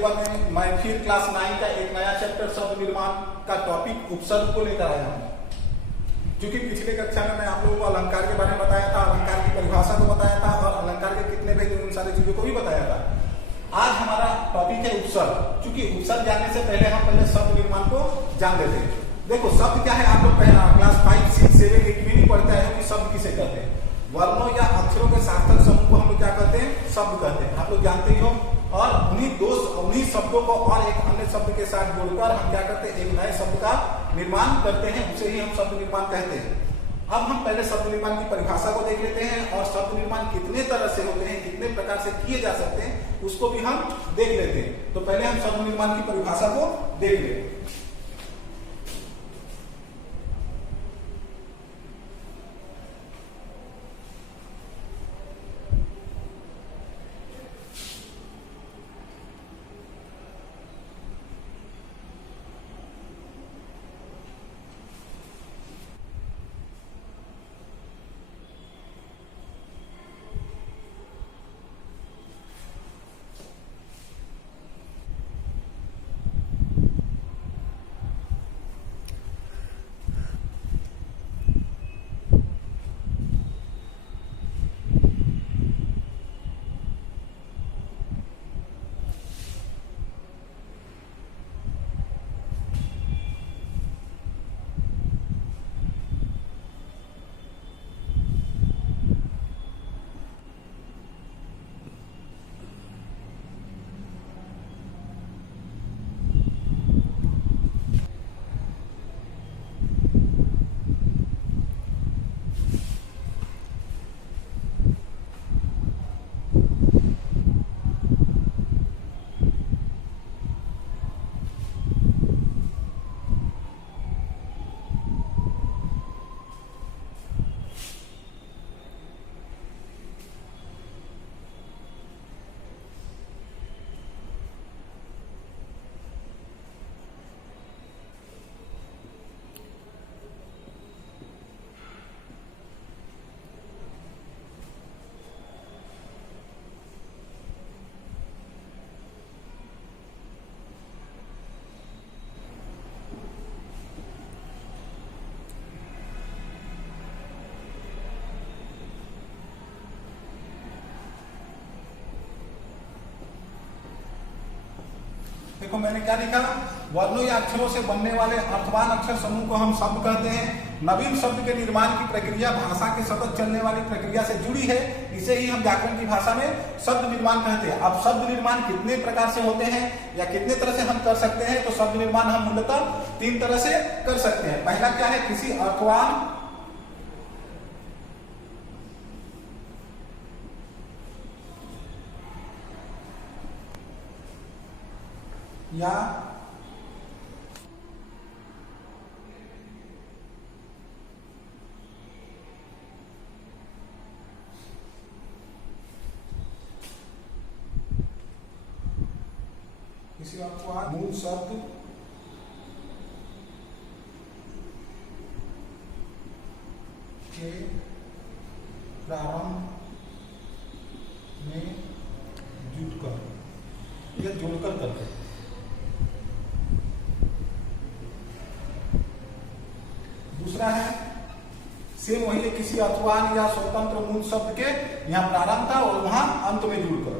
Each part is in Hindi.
एक बार मैं फिर क्लास 9 का एक नया चैप्टर शब्द निर्माण का टॉपिक उपसर्ग को लेकर आया हूँ। क्योंकि पिछले कक्षा में मैं आप लोगों को अलंकार के बारे में बताया था, अलंकार की परिभाषा को बताया था और अलंकार के कितने भेद उन सारी चीजों को भी बताया था। आज हमारा टॉपिक है उपसर्ग। क्योंकि उपसर्ग जानने से पहले हम शब्द निर्माण को जान लेते हैं। देखो शब्द क्या है, आप लोग पहला क्लास 5, 6, 7, 8 में भी पढ़ते हैं कि शब्द किसे कहते हैं। वर्णों या अक्षरों के सार्थक समूह को हम लोग क्या कहते हैं, शब्द कहते हैं। आप लोग जानते ही हो। और उन्हीं शब्दों को और एक अन्य शब्द के साथ जोड़कर हम क्या करते हैं, एक नए शब्द का निर्माण करते हैं, उसे ही हम शब्द निर्माण कहते हैं। अब हम पहले शब्द निर्माण की परिभाषा को देख लेते हैं और शब्द निर्माण कितने तरह से होते हैं, कितने प्रकार से किए जा सकते हैं, उसको भी हम देख लेते हैं। तो पहले हम शब्द निर्माण की परिभाषा को देख लेते हैं। देखो मैंने क्या लिखा, वर्णों या अक्षरों से बनने वाले अर्थवान अक्षर समूह को हम शब्द कहते हैं। नवीन शब्द के निर्माण की प्रक्रिया भाषा के सतत चलने वाली प्रक्रिया से जुड़ी है, इसे ही हम व्याकरण की भाषा में शब्द निर्माण कहते हैं। अब शब्द निर्माण कितने प्रकार से होते हैं या कितने तरह से हम कर सकते हैं, तो शब्द निर्माण हम मूलतः 3 तरह से कर सकते हैं। पहला क्या है, किसी अर्थवान या किसी अर्थवान मूल शब्द के प्रारंभ में जुटकर या जोड़कर करते हैं। दूसरा है सेम वही है, किसी अर्थवान या स्वतंत्र मूल शब्द के यहाँ प्रारंभ था और वहां अंत में जुड़कर।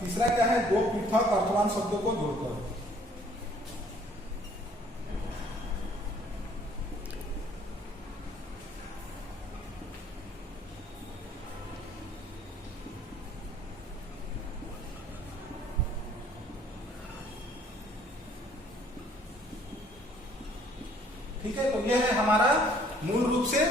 तीसरा क्या है, 2 पृथक अर्थवान शब्दों को जोड़कर। ठीक है, तो यह है हमारा मूल रूप से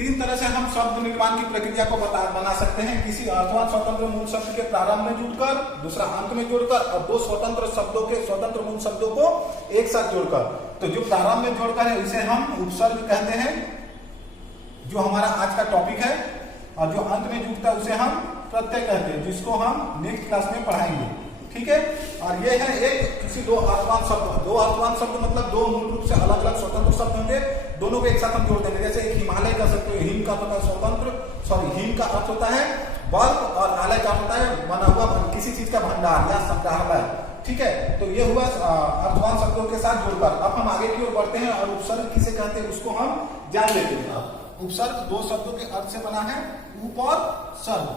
तीन तरह से हम शब्द निर्माण की प्रक्रिया को बना सकते हैं। किसी अर्थवान स्वतंत्र मूल शब्द के प्रारंभ में जुड़कर, दूसरा अंत में जोड़कर, और दो स्वतंत्र मूल शब्दों को एक साथ जोड़कर। तो जो प्रारंभ में जोड़कर है इसे हम उपसर्ग कहते हैं, जो हमारा आज का टॉपिक है। और जो अंत में जुड़ता है उसे हम प्रत्यय कहते हैं, जिसको हम नेक्स्ट क्लास में पढ़ाएंगे। ठीक है। और ये है एक किसी दो अर्थवान शब्द मतलब दो मूल रूप से अलग अलग स्वतंत्र शब्द होंगे, दोनों को एक साथ हम जोड़ देंगे। जैसे एक हिमालय कह सकते हो, हिम का होता है स्वतंत्र, हिम का अर्थ होता है वर्ग, और आलय का होता है बना हुआ किसी चीज का भंडार या संग्रहालय। ठीक है। तो ये हुआ अर्थवान शब्दों के साथ जोड़कर। अब हम आगे की ओर बढ़ते हैं और उपसर्ग किसे कहते हैं उसको हम जान लेते हैं। उपसर्ग दो शब्दों के अर्थ से बना है, उप और सर्ग।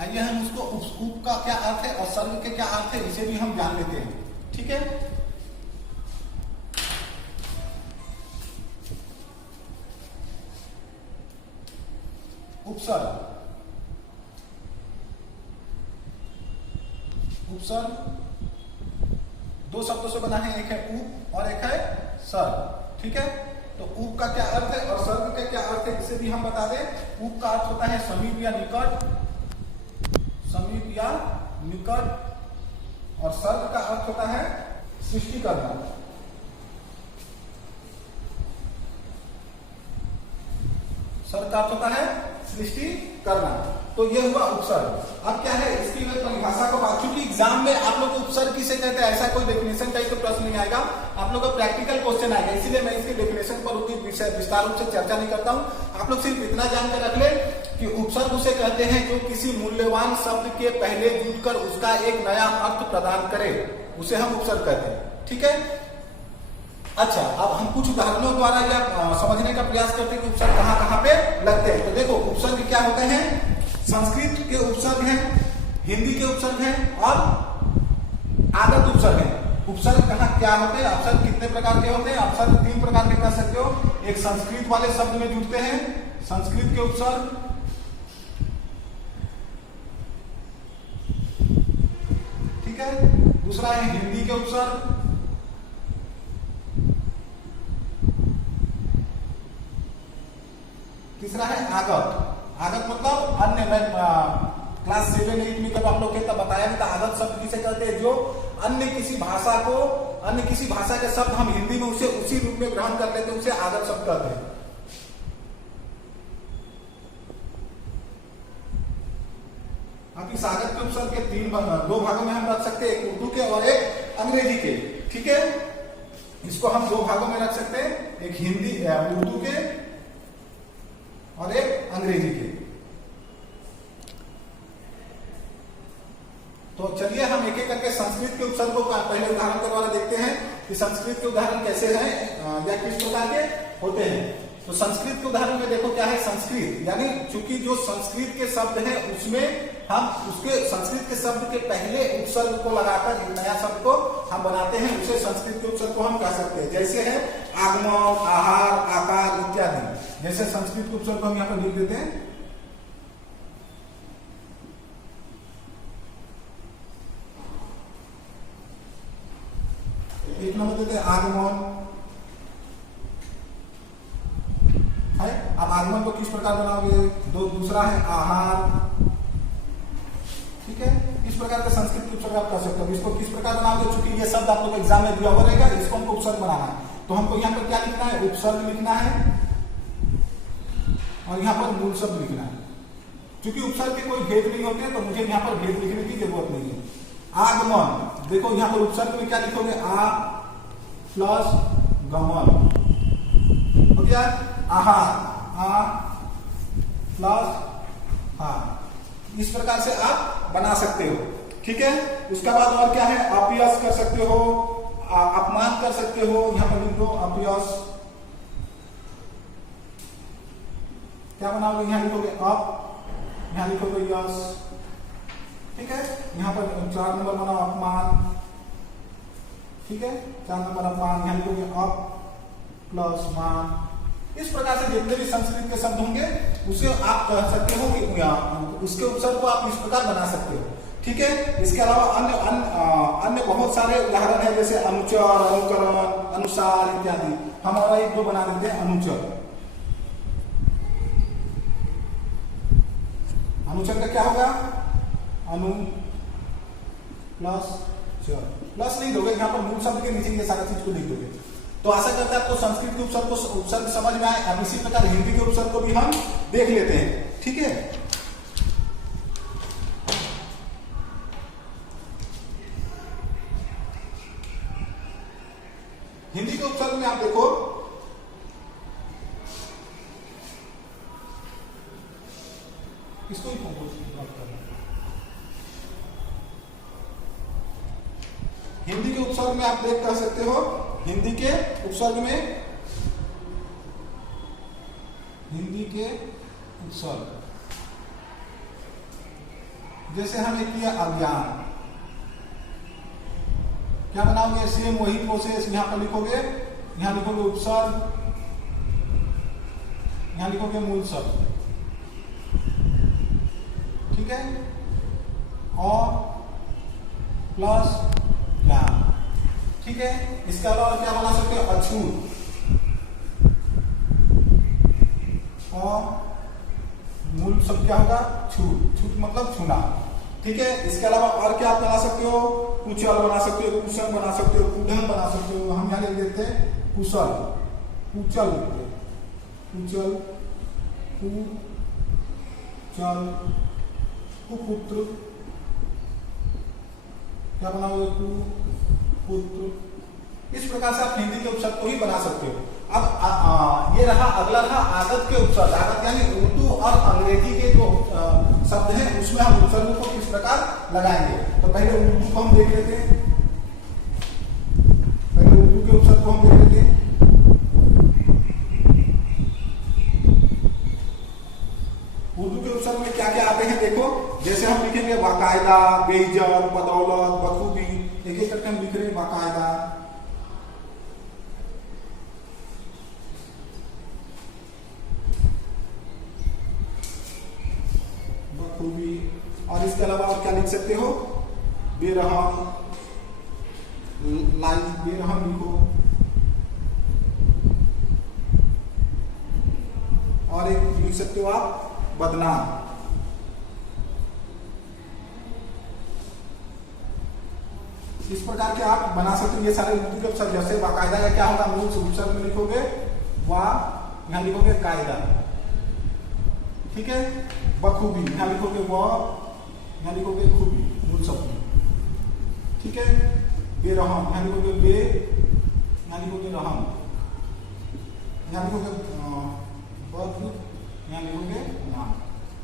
आइए हम उसको उप का क्या अर्थ है और सर्ग के क्या अर्थ है इसे भी हम जान लेते हैं। ठीक है। उपसर्ग दो शब्दों से बना है, एक है उप और एक है सर्ग। ठीक है। तो उप का क्या अर्थ है और सर्ग का क्या अर्थ है इसे भी हम बता दें। उप का अर्थ होता है समीप या निकट, और सर्ग का अर्थ होता है सृष्टि करना। सर्ग का अर्थ होता है सृष्टि करना। तो ये हुआ उपसर्ग। अब क्या है इसकी परिभाषा को बात, क्योंकि एग्जाम में आप लोग को उपसर्ग किसे कहते हैं ऐसा कोई डेफिनेशन टाइप का प्रश्न नहीं आएगा, आप लोग का प्रैक्टिकल क्वेश्चन आएगा, इसीलिए मैं इसके डेफिनेशन पर उतनी विस्तार रूप से चर्चा नहीं करता हूं। आप लोग सिर्फ इतना जानकर रख ले कि उपसर्ग उसे कहते हैं जो किसी मूल्यवान शब्द के पहले जुड़कर उसका एक नया अर्थ प्रदान करे, उसे हम उपसर्ग कहते हैं। ठीक है। अच्छा, अब हम कुछ उदाहरणों द्वारा यह समझने का प्रयास करते हैं कि उपसर्ग कहां कहां पे लगते हैं। तो देखो उपसर्ग क्या होते हैं, संस्कृत के उपसर्ग हैं, हिंदी के उपसर्ग हैं और आगत उपसर्ग हैं। उपसर्ग कहां क्या होते हैं, उपसर्ग कितने प्रकार के होते हैं, उपसर्ग तीन प्रकार के कह सकते हो। एक संस्कृत वाले शब्द में जुड़ते हैं, संस्कृत के उपसर्ग। ठीक है। दूसरा है हिंदी के उपसर्ग। तीसरा है आगत। आगत मतलब अन्य, मैं क्लास 7-8 में जब आप लोग के तब बताया था आगत शब्द किसे कहते हैं, जो अन्य किसी भाषा के शब्द हम हिंदी में उसे उसी रूप में ग्रहण कर लेते हैं, उसे आगत शब्द कहते हैं। अब इस आगत के उपसर्ग के दो भागों में हम रख सकते हैं, एक उर्दू के और एक अंग्रेजी के। ठीक है। इसको हम दो भागों में रख सकते हैं, एक उर्दू के और एक अंग्रेजी के। तो चलिए हम एक एक करके संस्कृत के उपसर्ग को पहले उदाहरण के द्वारा देखते हैं कि संस्कृत के उदाहरण कैसे हैं या किस प्रकार के होते हैं। तो संस्कृत के उदाहरण में देखो क्या है, संस्कृत यानी चूंकि जो संस्कृत के शब्द हैं उसमें हम उसके संस्कृत के शब्द के पहले उपसर्ग को लगाकर एक नया शब्द को हम बनाते हैं, उसे संस्कृत के उपसर्ग को हम कह सकते हैं। जैसे है आगमन, आहार, आकार इत्यादि। जैसे संस्कृत के उपसर्ग को हम यहाँ पर लिख देते हैं, एक नंबर देते हैं आगमन है। अब आगमन को किस प्रकार बनाओगे, दूसरा है आहार। ठीक है। इस प्रकार का संस्कृत के उपसर्ग आप कर सकते हो। इसको किस प्रकार बनाओगे, चूंकि ये शब्द आप लोग एग्जाम में दिया हुआ रहेगा, इसको हमको उपसर्ग बनाना है, तो हमको यहाँ पर क्या लिखना है, उपसर्ग लिखना है और यहाँ पर मूल शब्द लिखना है। क्योंकि उपसर्ग के कोई भेद नहीं होते तो मुझे यहाँ पर भेद लिखने की जरूरत नहीं है। आगमन, देखो यहाँ पर उपसर्ग में क्या लिखोगे, आ प्लस गमन हो गया। आहार, आ प्लस हा, इस प्रकार से आप बना सकते हो। ठीक है। उसके बाद और क्या है, अपयस कर सकते हो, अपमान कर सकते हो। यहां पर लिख दो अपयस। क्या बनाओगे, यहां लिखोगे अप, यहां लिखोगे यस। ठीक है। यहां पर 4 नंबर बनाओ अपमान। ठीक है। 4 नंबर अपमान, यहां लिखोगे अप प्लस मान। इस प्रकार से जितने भी संस्कृत के शब्द होंगे उसे आप कह सकते हो कि उसके उपसर्ग को आप इस प्रकार बना सकते हो। ठीक है। इसके अलावा अन्य बहुत सारे उदाहरण है, जैसे अनुचर, अनुकरण, अनुसार इत्यादि। हम और एक दो बना देते हैं अनुचर। अनुचर का क्या होगा? अनु प्लस चर। प्लस नहीं दोगे, यहाँ पर मूल शब्द के नीचे ये सारा चीज को लिख दोगे। तो आशा करते हैं आपको संस्कृत के उपसर्ग समझ में आए। अब इसी प्रकार हिंदी के उपसर्ग को भी हम देख लेते हैं, ठीक है। हिंदी के उपसर्ग में आप देखो, इसको ही हिंदी के उपसर्ग में आप देख कर सकते हो। हिंदी के उपसर्ग में, हिंदी के उपसर्ग जैसे हमने किया अज्ञान, क्या बनाओगे? सेम वही प्रोसेस यहां पर लिखोगे। यहां लिखोगे उपसर्ग, यहां लिखोगे मूल शब्द, ठीक है, और प्लस ज्ञान, ठीक है। इसके अलावा क्या बना सकते हो? अछूत, और मूल शब्द क्या होगा? छूत। छूत मतलब छूना, ठीक है। इसके अलावा और क्या आप बना सकते हो? कुचल बना सकते हो, कुशन बना सकते हो, कुधन बना सकते हो। हम यहाँ लिख देते हैं कुशल, कुचल लिखते हैं, कुचल, कुचल, कुपुत्र, क्या बनाओगे? कुपुत्र। इस प्रकार से आप हिंदी के उपसर्ग को ही बना सकते हो। अब ये रहा, अगला रहा आगत के उपसर्ग। आगत यानी उर्दू और अंग्रेजी के जो शब्द हैं उसमें हम उपसर्ग को किस प्रकार लगाएंगे। तो पहले उर्दू को हम देख लेते हैं, पहले उर्दू के उपसर्ग को हम देख लेते हैं। उर्दू के उपसर्ग में क्या क्या आते हैं देखो। जैसे हम लिखेंगे बाकायदा, बेइज्जत, बदौलत, बखूबी, एक एक करके हम लिख रहे हैं। बाकायदा, बखूबी, और इसके अलावा और क्या लिख सकते हो? बेरहम, बेरहम लिखो, और एक लिख सकते हो आप बदनाम। इस प्रकार के आप बना सकते हो ये सारे उर्दू के उपसर्ग। जैसे बाकायदा का क्या होगा? मूल उपसर्ग में लिखोगे वाह, यहां लिखोगे कायदा, ठीक है। बखूबी, यहां लिखोगे वाह, यहां लिखोगे खूबी, मूल शब्द, ठीक है। बेरहम, यहां लिखोगे बे, यहां लिखोगे रहम, यहां लिखोगे बद, यहां लिखोगे नाम,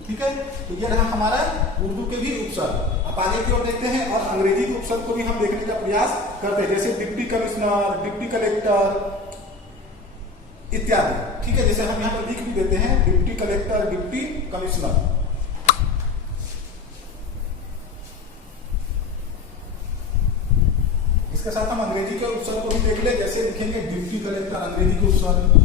ठीक है। तो ये रहा हमारा उर्दू के भी उपसर्ग। अब आगे की ओर देखते हैं और अंग्रेजी के उपसर्ग को भी हम देखने का प्रयास करते हैं। जैसे डिप्टी कमिश्नर, डिप्टी कलेक्टर इत्यादि, ठीक है। जैसे हम यहाँ पर लिख भी देते हैं डिप्टी कलेक्टर, डिप्टी कमिश्नर। इसके साथ हम अंग्रेजी के उपसर्ग को भी देख ले। जैसे लिखेंगे डिप्टी कलेक्टर, अंग्रेजी के उपसर्ग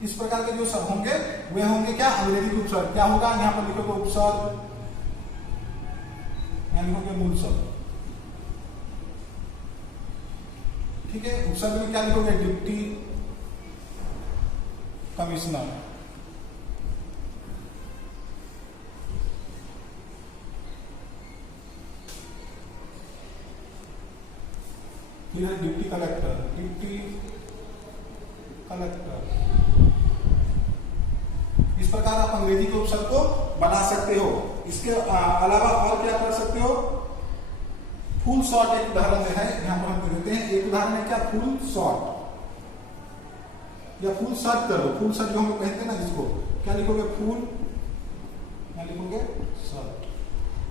इस प्रकार के जो सब होंगे वे होंगे क्या? अंग्रेजी के उपसर्ग। क्या होगा? यहाँ पर लिखोगे उपसर्ग, यहाँ लिखोगे मूल शब्द, ठीक है। उपसर्ग में क्या लिखोगे? डिप्टी कमिश्नर, फिर है डिप्टी कलेक्टर, डिप्टी कलेक्टर। इस प्रकार आप अंग्रेजी के उपसर्ग को बना सकते हो। इसके अलावा और क्या कर सकते हो? फुल शॉर्ट एक उदाहरण है, यहां पर हम देते हैं। एक उदाहरण है क्या? फुल शॉर्ट या फुल शर्ट कर दो। फुल शर्ट जो हम कहते हैं ना जिसको, क्या लिखोगे? फुल, क्या लिखोगे? शर्ट,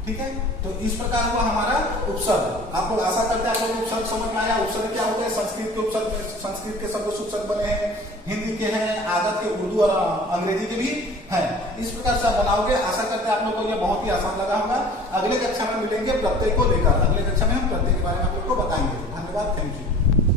ठीक है। तो इस प्रकार हुआ हमारा उपसर्ग। आपको आशा करते हैं आप लोग उपसर्ग समझ में आया। उपसर्ग क्या होते हैं? संस्कृत के उपसर्ग, संस्कृत के शब्द उपसर्ग बने हैं, हिंदी के हैं, आगत के, उर्दू और अंग्रेजी के भी हैं। इस प्रकार से आप बनाओगे। आशा करते हैं आप लोगों को यह बहुत ही आसान लगा होगा। अगले कक्षा में मिलेंगे प्रत्यय को लेकर। अगले कक्षा में हम प्रत्यय के बारे में आप लोग को बताएंगे। धन्यवाद, थैंक यू।